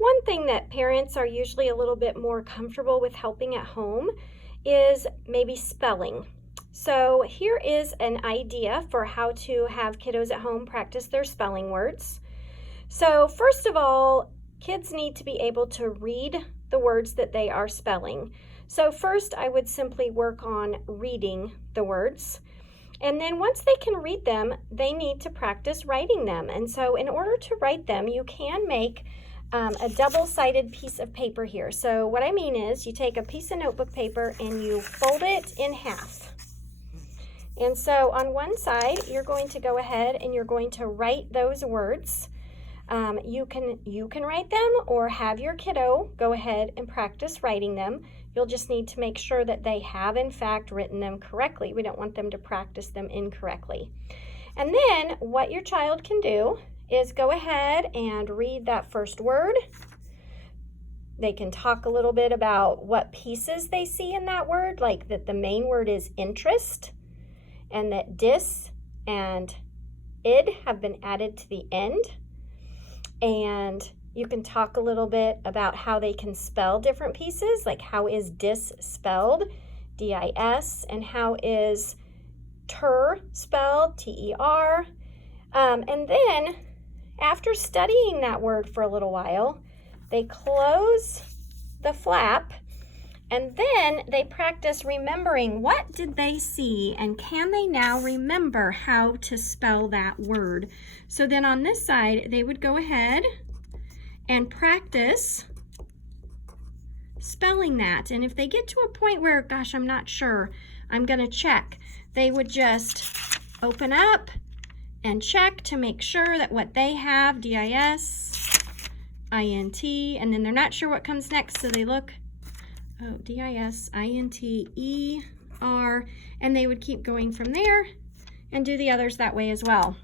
One thing that parents are usually a little bit more comfortable with helping at home is maybe spelling. So here is an idea for how to have kiddos at home practice their spelling words. So first of all, kids need to be able to read the words that they are spelling. So first I would simply work on reading the words. And then once they can read them, they need to practice writing them. And so in order to write them, you can make a double-sided piece of paper here. So what I mean is you take a piece of notebook paper and you fold it in half. And so on one side, you're going to go ahead and you're going to write those words. You can write them or have your kiddo go ahead and practice writing them. You'll just need to make sure that they have in fact written them correctly. We don't want them to practice them incorrectly. And then what your child can do is go ahead and read that first word. They can talk a little bit about what pieces they see in that word, like that the main word is interest, and that dis and id have been added to the end. And you can talk a little bit about how they can spell different pieces, like how is dis spelled, D-I-S, and how is ter spelled, T-E-R. And then after studying that word for a little while, they close the flap and then they practice remembering what did they see and can they now remember how to spell that word. So then on this side, they would go ahead and practice spelling that. And if they get to a point where, gosh, I'm not sure, I'm gonna check, they would just open up and check to make sure that what they have, D-I-S, I-N-T, and then they're not sure what comes next, so they look, oh, D-I-S, I-N-T-E-R, and they would keep going from there and do the others that way as well.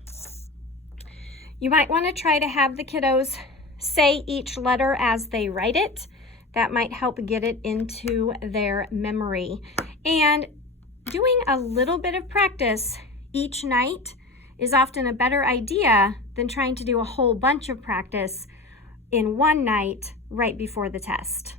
You might want to try to have the kiddos say each letter as they write it. That might help get it into their memory. And doing a little bit of practice each night is often a better idea than trying to do a whole bunch of practice in one night right before the test.